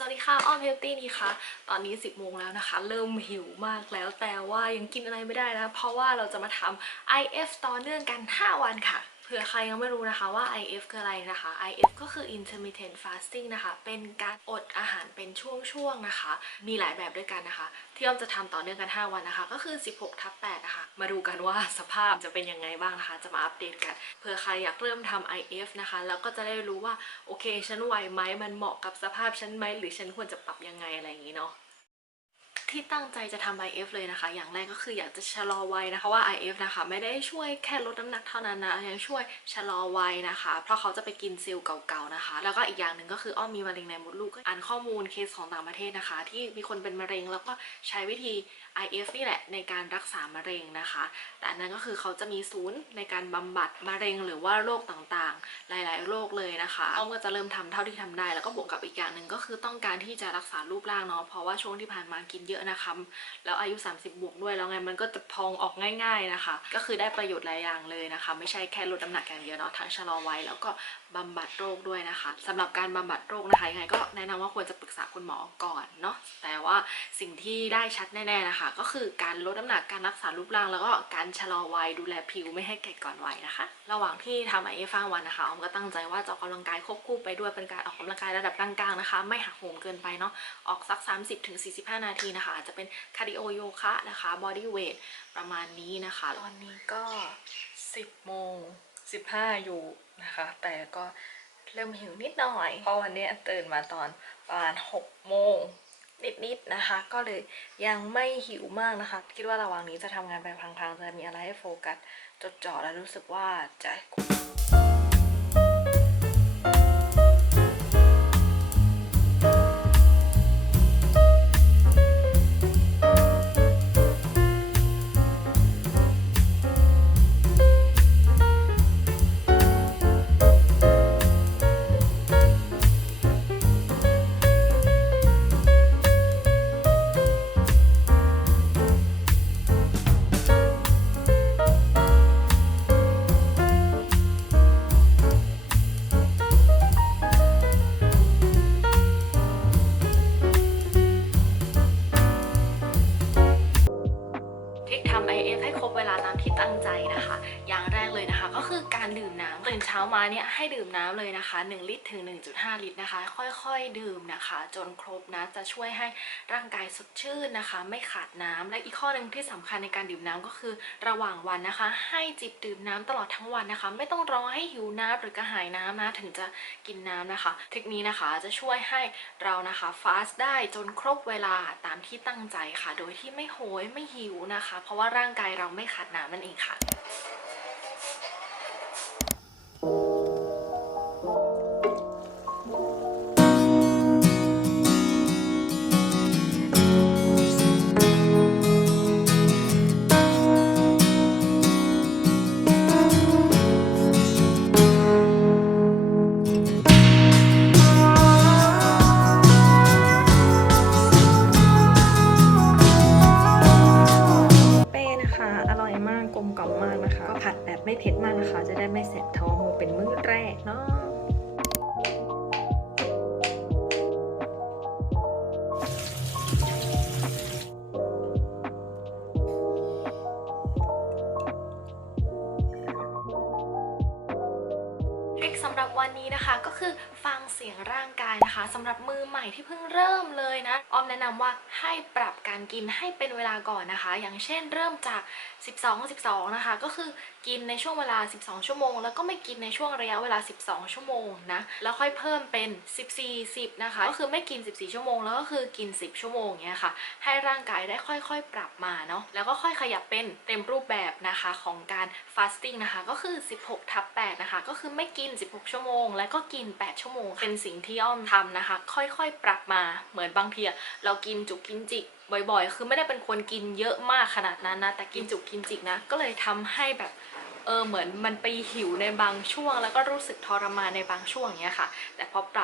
สวัสดีค่ะอ้อมเฮลตี้นี่ค่ะตอนนี้ 10 โมงแล้วนะคะ เริ่มหิวมากแล้วแต่ว่ายังกินอะไรไม่ได้นะ เพราะว่าเราจะมาทำ IF ต่อเนื่องกัน 5 วันค่ะ ผื่อใครยังไม่รู้นะคะว่า IF คืออะไรนะคะ IF ก็คือ intermittent fasting นะคะ เป็นการอดอาหารเป็นช่วงๆนะคะ มีหลายแบบด้วยกันนะคะ ที่อ้อมจะทำต่อเนื่องกัน 5 วันนะคะ ก็คือ 16ทับ8นะคะ มาดูกันว่าสภาพจะเป็นยังไงบ้างนะคะ จะมาอัปเดตกัน เผื่อใครอยากเริ่มทำ IF นะคะ แล้วก็จะได้รู้ว่า โอเค ฉันไหวไหม มันเหมาะกับสภาพฉันไหม หรือฉันควรจะปรับยังไงอะไรอย่างนี้เนาะ ที่ตั้งใจจะทำ IF เลยนะคะ อย่างแรกก็คืออยากจะชะลอวัยนะคะว่า IF นะคะไม่ได้ช่วยแค่ลดน้ำหนักเท่านั้นนะยังช่วยชะลอวัยนะคะ เพราะเขาจะไปกินเซลล์เก่าๆนะคะ แล้วก็อีกอย่างหนึ่งก็คืออ้อมมีมะเร็งในมดลูกก็อ่านข้อมูลเคสของต่างประเทศนะคะ ที่มีคนเป็นมะเร็งแล้วก็ใช้วิธี IF นี่แหละในการรักษามะเร็งนะคะ แต่อันนั้นก็คือเขาจะมีศูนย์ในการบำบัดมะเร็งหรือว่าโรคต่างๆ หลาย ๆ โรคเลย นะคะอ้อมก็จะเริ่มทำเท่าที่ทำได้ แล้วก็บวกกับอีกอย่างหนึ่งก็คือต้องการที่จะรักษารูปร่างเนาะเพราะว่าช่วงที่ผ่านมากินเยอะนะคะแล้วอายุ 30 บวกด้วยแล้วไงมันก็จะพองออกง่าย ๆนะคะ ก็คือได้ประโยชน์หลายอย่างเลยนะคะ ไม่ใช่แค่ลดน้ำหนักอย่างเดียวเนาะทั้งชะลอวัยแล้วก็บำบัดโรคด้วยนะคะสำหรับการบำบัดโรคนะคะยังไงก็แนะนำว่าควรจะปรึกษาคุณหมอก่อนเนาะแต่ว่าสิ่งที่ได้ชัดแน่ๆนะคะ ก็คือการลดน้ำหนักการรักษารูปร่าง แล้วก็การชะลอวัยดูแลผิวไม่ให้แก่ก่อนวัยนะคะ ระหว่างที่ทำไอเอฟ้าวันนะคะออมก็ตั้งใจว่าจะออกกำลังกายควบคู่ไปด้วยเป็นการออกกำลังกายระดับกลางๆนะคะ ไม่หักโหมเกินไปเนาะออกสัก 30-45 นาทีนะคะอาจจะเป็นคาร์ดิโอโยคะนะคะบอดี้เวทประมาณนี้นะคะ ตอนนี้ก็ 10โมง 15 อยู่นะคะ แต่ก็เริ่มหิวนิดหน่อย เพราะวันนี้ตื่นมาตอนประมาณ6โมงนิดๆนะคะ ก็เลยยังไม่หิวมากนะคะ คิดว่าระหว่างนี้จะทำงานไปพลางๆ จะมีอะไรให้โฟกัสจดจ่อและรู้สึกว่าจะ ดื่มน้ำเลยนะคะ 1 ลิตรถึง 1.5 ลิตรนะคะ ค่อยๆ ดื่มนะคะ จนครบนะจะช่วยให้ร่างกายสดชื่นนะคะ ไม่ขาดน้ำและอีกข้อหนึ่งที่สำคัญในการดื่มน้ำก็คือ ระหว่างวันนะคะ ให้จิบดื่มน้ำตลอดทั้งวันนะคะ ไม่ต้องรอให้หิวน้ำหรือกระหายน้ำนะถึงจะกินน้ำนะคะ เทคนิคนะคะจะช่วยให้เรานะคะฟาสได้จนครบเวลาตามที่ตั้งใจค่ะ โดยที่ไม่โหยไม่หิวนะคะ เพราะว่าร่างกายเราไม่ขาดน้ำนั่นเองค่ะ คือฟังเสียงร่างกาย นะคะสำหรับมือใหม่ที่เพิ่งเริ่มเลยนะออมแนะนำว่าให้ปรับการกินให้เป็นเวลาก่อนนะคะ อย่างเช่นเริ่มจาก 12 12 นะคะ ก็คือกินในช่วงเวลา 12 ชั่วโมง แล้วก็ไม่กินในช่วงระยะเวลา 12 ชั่วโมงนะแล้วค่อยเพิ่มเป็น 14 10 นะคะ ก็คือไม่กิน 14 ชั่วโมง แล้วก็คือกิน 10 ชั่วโมงเงี้ยค่ะ ให้ร่างกายได้ค่อยๆ ปรับมาเนาะแล้วก็ค่อยขยับเป็นเต็มรูปแบบนะคะของการ fasting นะคะก็คือ 16ทับ8นะคะก็คือไม่กิน 16 ชั่วโมง แล้วก็กิน 8 ชั่วโมง เป็นสิ่งที่อ้อมทำนะคะ ค่อยๆ ปรับมาเหมือนบางทีอะเรากินจุกกินจิกบ่อยๆ คือไม่ได้เป็นคนกินเยอะมากขนาดนั้นนะ แต่กินจุกกินจิกนะ ก็เลยทำให้แบบเออเหมือนมันไปหิวในบางช่วง แล้วก็รู้สึกทรมานในบางช่วงเนี้ยค่ะ แต่พอป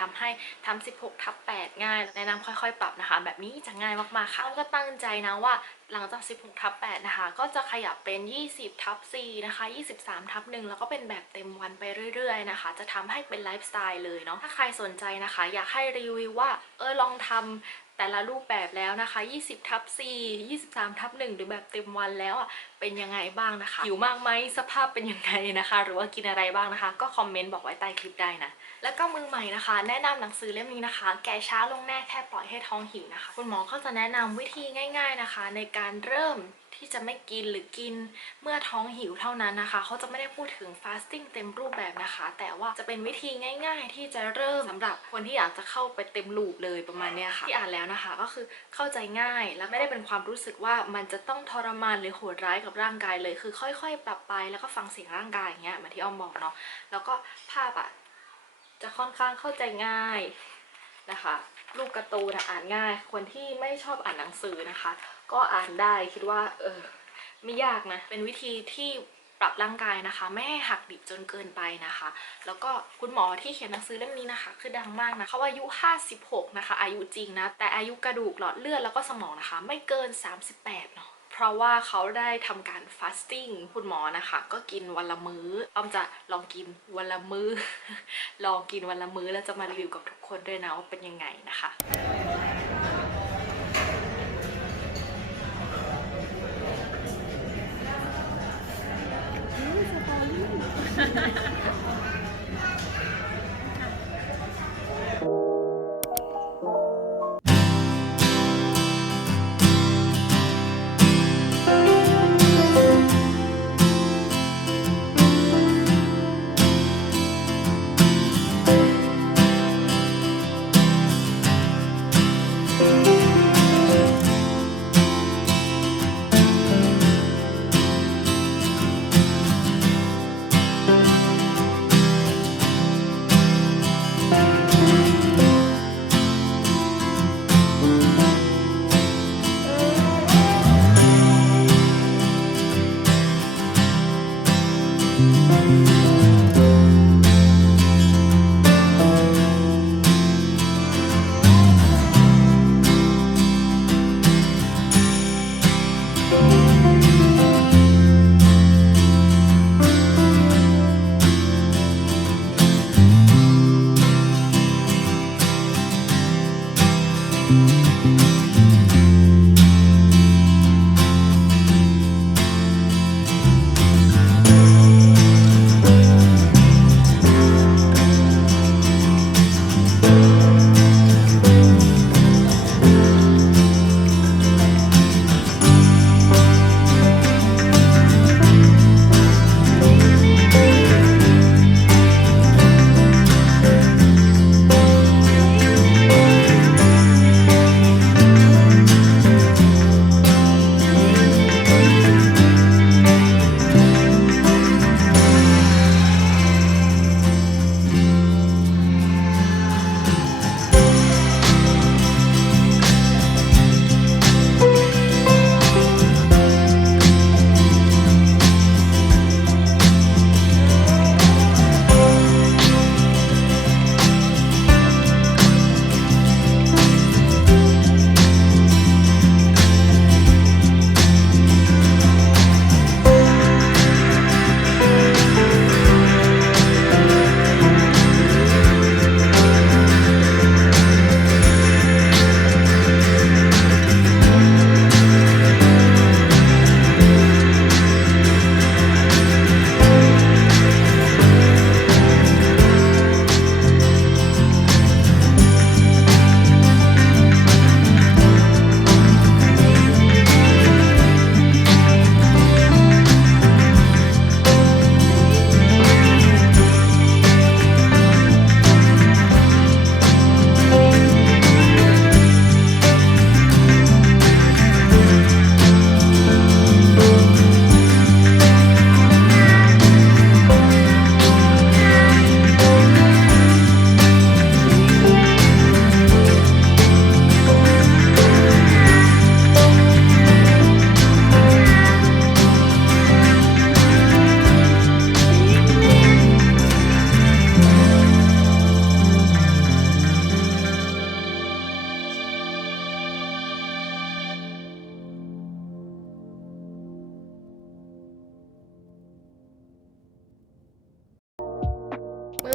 ทำให้ทำ16ทับ8ง่ายแนะนำค่อยๆ ปรับนะคะ แบบนี้จะง่ายมากๆค่ะอ้อมก็ตั้งใจนะว่าหลังจาก 16ทับ8นะคะ ก็จะขยับเป็น 20ทับ4นะคะ 23ทับ1แล้วก็เป็นแบบเต็มวันไปเรื่อยๆนะคะ จะทำให้เป็นไลฟ์สไตล์เลยเนาะ ถ้าใครสนใจนะคะ อยากให้รีวิวว่า เออลองทำแต่ละรูปแบบแล้วนะคะ 20ทับ4 23ทับ1หรือแบบเต็มวันแล้วอะ เป็นยังไงบ้างนะคะหิวมากไหมสภาพเป็นยังไงนะคะ หรือว่ากินอะไรบ้างนะคะ ก็คอมเมนต์บอกไว้ใต้คลิปได้นะแล้วก็มือใหม่นะคะ แนะนำหนังสือเล่มนี้นะคะ แก่ช้าลงแน่แค่ปล่อยให้ท้องหิวนะคะ คุณหมอก็จะแนะนำวิธีง่าย ๆนะคะ ในการเริ่มที่จะไม่กินหรือกินเมื่อท้องหิวเท่านั้นนะคะ เขาจะไม่ได้พูดถึง fasting เต็มรูปแบบนะคะ แต่ว่าจะเป็นวิธีง่าย ๆ ที่จะเริ่มสำหรับคนที่อยากจะเข้าไปเต็มลูปเลยประมาณเนี้ยค่ะ ที่อ่านแล้วนะคะ ก็คือเข้าใจง่ายและไม่ได้เป็นความรู้สึกว่ามันจะต้องทรมานหรือโหดร้ายกับร่างกายเลยคือค่อย ๆ ปรับไปแล้วก็ฟังเสียงร่างกายอย่างเงี้ยเหมือนที่อ้อมบอกเนาะแล้วก็ภาพอะจะค่อนข้างเข้าใจง่ายนะคะรูปการ์ตูนอ่านง่าย คนที่ไม่ชอบอ่านหนังสือนะคะ ก็อ่านได้คิดว่าเออไม่ยากนะเป็นวิธีที่ปรับร่างกายนะคะ ไม่ให้หักดิบจนเกินไปนะคะ แล้วก็คุณหมอที่เขียนหนังสือเล่มนี้นะคะ คือดังมากนะเขาอายุ 56 นะคะ อายุจริงนะ แต่อายุกระดูกหลอดเลือดแล้วก็สมองนะคะ ไม่เกิน 38 เนาะ ราะว่าเขาได้ทำการฟาสติ้งคุณหมอนะคะ ก็กินวันละมือ้ออ้อมจะลองกินวันละมือ้อ ลองกินวันละมื้อแล้วจะมารีวิวกับทุกคนด้วยนะว่าเป็นยังไงนะคะเ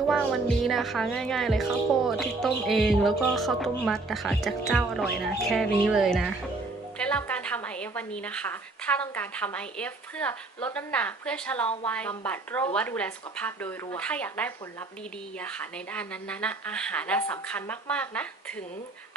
ว่างวันนี้นะคะ ง่ายๆเลยข้าวโพดที่ต้มเอง แล้วก็ข้าวต้มมัดนะคะ จากเจ้าอร่อยนะ แค่นี้เลยนะ IF วันนี้นะคะ ถ้าต้องการทำ IF เพื่อลดน้ำหนักเพื่อชะลอวัยบำบัดโรคหรือว่าดูแลสุขภาพโดยรวม ถ้าอยากได้ผลลัพธ์ดีๆอะค่ะ ในด้านนั้นนะนะอาหารนะสำคัญมากๆนะ ถึง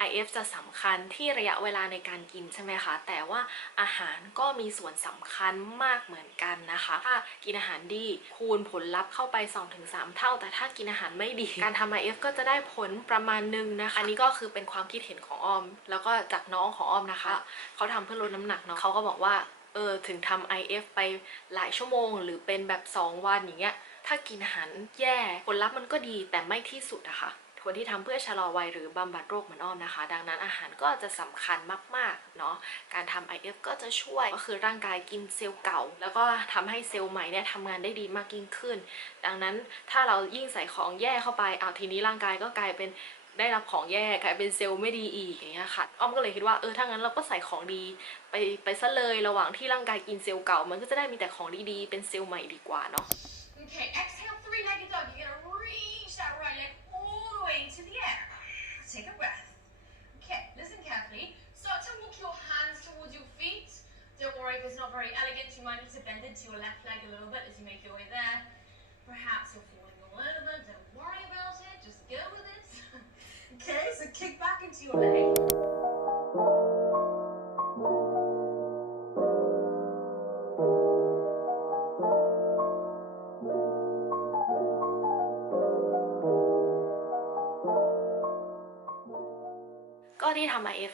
IF จะสำคัญที่ระยะเวลาในการกินใช่ไหมคะ แต่ว่าอาหารก็มีส่วนสำคัญมากเหมือนกันนะคะ ถ้ากินอาหารดีคูณผลลัพธ์เข้าไป 2-3 เท่า แต่ถ้ากินอาหารไม่ดี การทำ IF ก็จะได้ผลประมาณหนึงนะคะ อันนี้ก็คือเป็นความคิดเห็นของออม แล้วก็จากน้องของออมนะคะ เขาทำเพื่อลดน้ำหนักเนาะเขาก็บอกว่าเออถึงทำ IF ไปหลายชั่วโมง หรือเป็นแบบ 2 วันอย่างเงี้ยถ้ากินอาหารแย่ผลลัพธ์มันก็ดีแต่ไม่ที่สุดอะคะ่ะคนที่ทำเพื่อชะลอวัยหรือบำบัดโรคเหมือนอ้อมนะคะ ดังนั้นอาหารก็จะสำคัญมากๆเนาะการทำ IF ก็จะช่วยก็คือร่างกายกินเซลล์เก่า แล้วก็ทำให้เซลล์ใหม่เนี่ยทำงานได้ดีมากยิ่งขึ้น ดังนั้นถ้าเรายิ่งใส่ของแย่เข้าไปเอาทีนี้ร่างกายก็กลายเป็น ได้รับของแย่กลายเป็นเซลล์ไม่ดีอีกอย่างเงี้ยค่ะอ้อมก็เลยคิดว่าเออถ้างั้นเราก็ใส่ของดีไปไปซะเลยระหว่างที่ร่างกายกินเซลล์เก่า มันก็จะได้มีแต่ของดีๆเป็นเซลล์ใหม่ดีกว่าเนาะ Okay, exhale, three-legged dog. You're gonna reach that right leg all the way into the air. Take a breath. Okay, listen carefully. Start to walk your hands towards your feet. Don't worry if it's not very elegant. You might need to bend into your left leg a little bit as you make your way there. Perhaps you're falling all over. Don't okay, so kick back into your leg.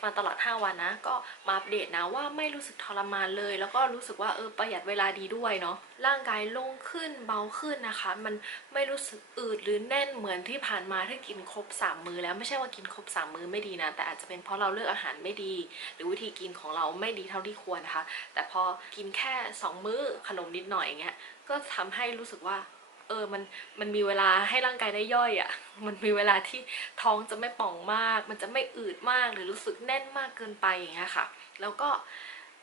มาตลอด 5 วันนะ ก็มาอัปเดตนะว่าไม่รู้สึกทรมานเลย แล้วก็รู้สึกว่าเออประหยัดเวลาดีด้วยเนาะร่างกายโล่งขึ้นเบาขึ้นนะคะ มันไม่รู้สึกอืดหรือแน่นเหมือนที่ผ่านมาถ้ากินครบ 3 มื้อแล้วไม่ใช่ว่ากินครบ 3 มื้อไม่ดีนะแต่อาจจะเป็นเพราะเราเลือกอาหารไม่ดี หรือวิธีกินของเราไม่ดีเท่าที่ควรนะคะ แต่พอกินแค่ 2 มื้อขนมนิดหน่อยอย่างเงี้ยก็ทำให้รู้สึกว่า เออมันมันมีเวลาให้ร่างกายได้ย่อยอะ่ะ มันมีเวลาที่ท้องจะไม่ป่องมาก มันจะไม่อืดมากหรือรู้สึกแน่นมากเกินไปอย่างเงี้ยค่ะ แล้วก็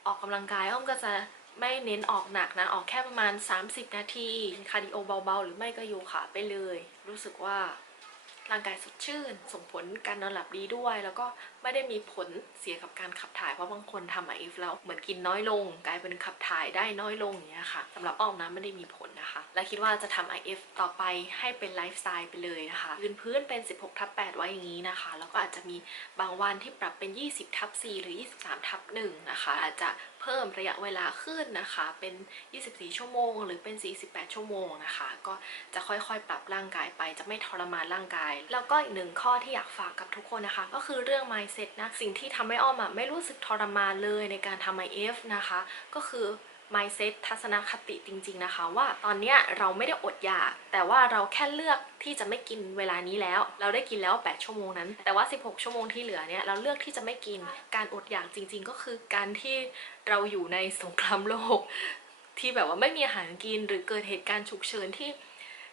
ออกกำลังกายอ้อมก็จะไม่เน้นออกหนักนะ ออกแค่ประมาณ 30 นาที คาร์ดิโอเบาๆ หรือไม่ก็โยคะไปเลย รู้สึกว่า ร่างกายสดชื่น ส่งผลการนอนหลับดีด้วย แล้วก็ไม่ได้มีผลเสียกับการขับถ่ายเพราะบางคนทำไอฟแล้วเหมือนกินน้อยลง กลายเป็นขับถ่ายได้น้อยลงอย่างเงี้ยค่ะสำหรับอ้อมนะไม่ได้มีผลนะคะ และคิดว่าจะทำ IF ต่อไปให้เป็นไลฟ์สไตล์ไปเลยนะคะยืนพื้นเป็น 16ทับ8ไว้อย่างนี้นะคะ แล้วก็อาจจะมีบางวันที่ปรับเป็น 20ทับ4หรือ 23ทับ1นะคะอาจจะเพิ่มระยะเวลาขึ้นนะคะ เป็น 24 ชั่วโมง หรือเป็น 48 ชั่วโมงนะคะ ก็จะค่อยๆ ปรับร่างกายไปจะไม่ทรมานร่างกาย แล้วก็อีกหนึ่งข้อที่อยากฝากกับทุกคนนะคะ ก็คือเรื่อง mindset นะสิ่งที่ทำให้อ้อมอะไม่รู้สึกทรมานเลยในการทำ IF นะคะ ก็คือ mindset ทัศนคติจริง ๆ นะคะ ว่าตอนเนี้ยเราไม่ได้อดอยาก แต่ว่าเราแค่เลือกที่จะไม่กินเวลานี้แล้ว เราได้กินแล้ว 8 ชั่วโมงนั้น แต่ว่า 16 ชั่วโมงที่เหลือเนี่ยเราเลือกที่จะไม่กินการอดอยากจริง ๆ ก็คือการที่เราอยู่ในสงครามโลก ที่แบบว่าไม่มีอาหารกินหรือเกิดเหตุการณ์ฉุกเฉินที่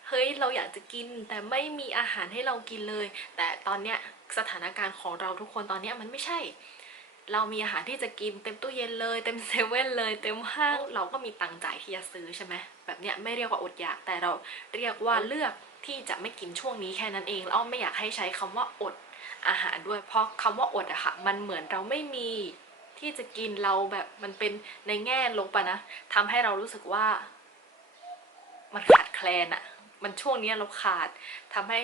เฮ้ยเราอยากจะกินแต่ไม่มีอาหารให้เรากินเลย แต่ตอนเนี้ยสถานการณ์ของเราทุกคนตอนเนี้ยมันไม่ใช่ เรามีอาหารที่จะกินเต็มตู้เย็นเลย เต็มเซเว่นเลย เต็มห้างเราก็มีตังค์จ่ายที่จะซื้อใช่ไหมแบบเนี้ยไม่เรียกว่าอดอยากแต่เราเรียกว่าเลือกที่จะไม่กินช่วงนี้แค่นั้นเองแล้วไม่อยากให้ใช้คำว่าอดอาหารด้วยเพราะคำว่าอดอะค่ะมันเหมือนเราไม่มีที่จะกินเราแบบมันเป็นในแง่ลบอะนะทำให้เรารู้สึกว่า มันขาดแคลนอะมันช่วงนี้เราขาดทำให้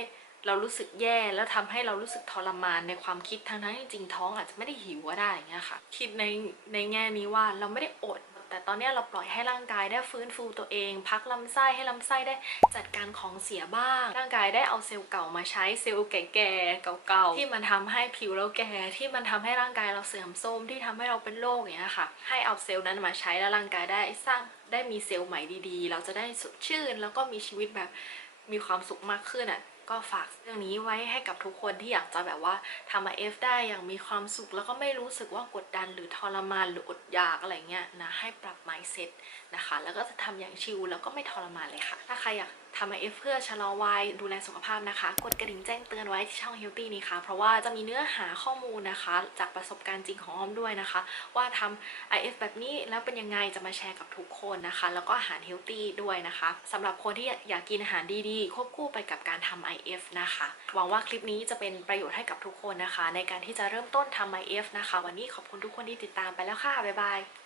เรารู้สึกแย่แล้วทำให้เรารู้สึกทรมานในความคิดทั้งนั้นจริงๆท้องอาจจะไม่ได้หิวก็ได้อย่างเงี้ยค่ะ คิดในในแง่นี้ว่าเราไม่ได้อด แต่ตอนนี้เราปล่อยให้ร่างกายได้ฟื้นฟูตัวเอง พักลำไส้ให้ลำไส้ได้จัดการของเสียบ้าง ร่างกายได้เอาเซลล์เก่ามาใช้เซลล์แก่ๆเก่าๆที่มันทำให้ผิวเราแก่ที่มันทำให้ร่างกายเราเสื่อมโทรมที่ทำให้เราเป็นโรคอย่างเงี้ยค่ะ ให้เอาเซลล์นั้นมาใช้แล้วร่างกายได้สร้างได้มีเซลล์ใหม่ดีๆ เราจะได้สดชื่นแล้วก็มีชีวิตแบบมีความสุขมากขึ้นอะ ก็ฝากเรื่องนี้ไว้ให้กับทุกคนที่อยากจะแบบว่าทำเอฟได้อย่างมีความสุข แล้วก็ไม่รู้สึกว่ากดดันหรือทรมานหรืออดอยากอะไรเงี้ยนะให้ปรับไมเซ็ต นะคะ แล้วก็จะทำอย่างชิลแล้วก็ไม่ทรมานเลยค่ะ ถ้าใครอยากทำ IF เพื่อชะลอวัยดูแลสุขภาพนะคะ กดกระดิ่งแจ้งเตือนไว้ที่ช่อง Healthy นี้ค่ะ เพราะว่าจะมีเนื้อหาข้อมูลนะคะ จากประสบการณ์จริงของอ้อมด้วยนะคะ ว่าทำ IF แบบนี้แล้วเป็นยังไงจะมาแชร์กับทุกคนนะคะ แล้วก็อาหาร Healthy ด้วยนะคะสำหรับคนที่อยากกินอาหารดีๆ ควบคู่ไปกับการทำ IF นะคะ หวังว่าคลิปนี้จะเป็นประโยชน์ให้กับทุกคนนะคะ ในการที่จะเริ่มต้นทำ IF นะคะ วันนี้ขอบคุณทุกคนที่ติดตามไปแล้วค่ะบ๊ายบาย